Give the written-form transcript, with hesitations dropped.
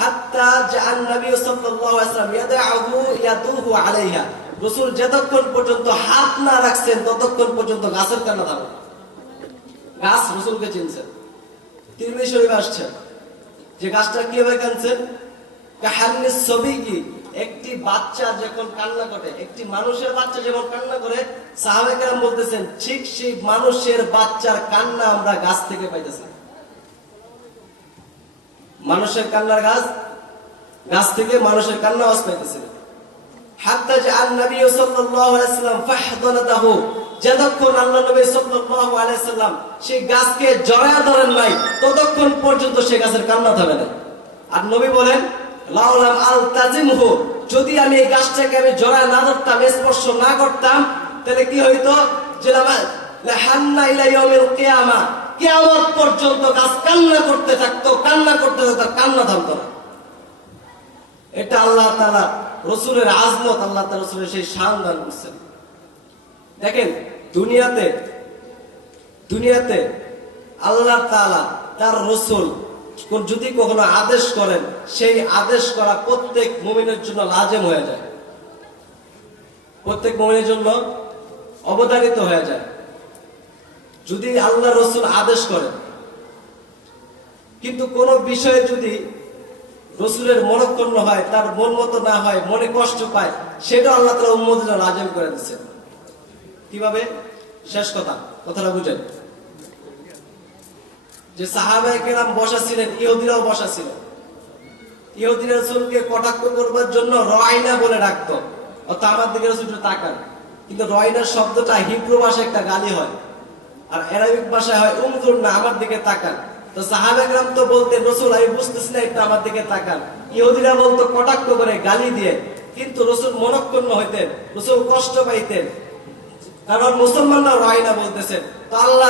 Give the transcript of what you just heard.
হাত্তা জাআন নবী সাল্লাল্লাহু আলাইহি ওয়াসাল্লাম ইয়াদআহু ইয়াতুহু আলাইহা, রাসূল যতক্ষণ পর্যন্ত হাত না রাখছেন ততক্ষণ পর্যন্ত গাছের কান্না থামে। গাছ রাসূলকে চিনছেন, তিরমিজি শরীফে আসছে যে গাছটা কিভাবে কাঁদছেন, কাহান্নিস সবিকি, একটি বাচ্চা যখন কান্না করে, একটি মানুষের বাচ্চা যখন কান্না করে, সাহাবায়ে কেরাম বলতেছেন ঠিক সেই মানুষের বাচ্চার কান্না আমরা গাছ থেকে পাইতেছি। মানুষের কান্নার গাছ থেকে মানুষের কান্না আওয়াজ পাইতেছিল। হাত্তা জাআন নবী সাল্লাল্লাহু আলাইহি ওয়াসাল্লাম ফাহদানাহু, যতক্ষণ আল্লাহ নবী সাল্লাল্লাহু আলাইহি ওয়াসাল্লাম সেই গাছকে জড়ায় ধরেন নাই ততক্ষণ পর্যন্ত সেই গাছের কান্না থামে না। আর নবী বলেন লাউলাম আলতাজিমহু, যদি আমি এই গাছটাকে জড়ায় না ধরতাম, স্পর্শ না করতাম, তাহলে কি হইতো, যে লাহান্না ইলা ইয়াউমিল কিয়ামা, কিয়ামত পর্যন্ত গাছ কান্না করতে থাকতো, কান্না থামতো না। এটা আল্লাহ তাআলা রাসূলের আজমত, আল্লাহ তাআলা রাসূলের সেই শান দান করছেন। দেখেন দুনিয়াতে আল্লাহ তাআলা তার রাসূল যদি কখনো আদেশ করেন, সেই আদেশ করা প্রত্যেক মুমিনের জন্য লাজেম হয়ে যায়, প্রত্যেক মুমিনের জন্য অবধারিত হয়ে যায়। যদি আল্লাহ রাসূল আদেশ করেন, কিন্তু কোন বিষয়ে যদি রাসূলের মনঃক্ষুণ্ণ হয়, তার মন মতো না হয়, মনে কষ্ট পায়, সেটা আল্লাহ তাআলা উম্মতের জন্য লাজেম করে দিয়েছেন। কিভাবে? শেষ কথাটা বুঝেন, যে সাহাবায়ে কেরাম বসা ছিলেন, ইহুদিরাও বসা ছিল, ইহুদিরা রাসূলকে কটাক্ষ করবার জন্য রায়না বলে ডাকতো, অর্থাৎ আমার দিকে রাসূল তাকান। কিন্তু রায়নার শব্দটা হিব্রু ভাষায় একটা গালি হয়, আর আরবিক ভাষায় হয় উনজুর না, আমার দিকে তাকান। তো সাহাবায়ে কেরাম তো বলতেন রাসূল আমি বুঝতেছি না, একটু আমার দিকে তাকান। ইহুদিরা বলতো কটাক্ষ করে, গালি দিয়ে, কিন্তু রাসূল মনঃক্ষুণ্ণ হইতেন, রাসূল কষ্ট পাইতেন, কারণ মুসলমানরা রায়না বলতেছেন। তো আল্লাহ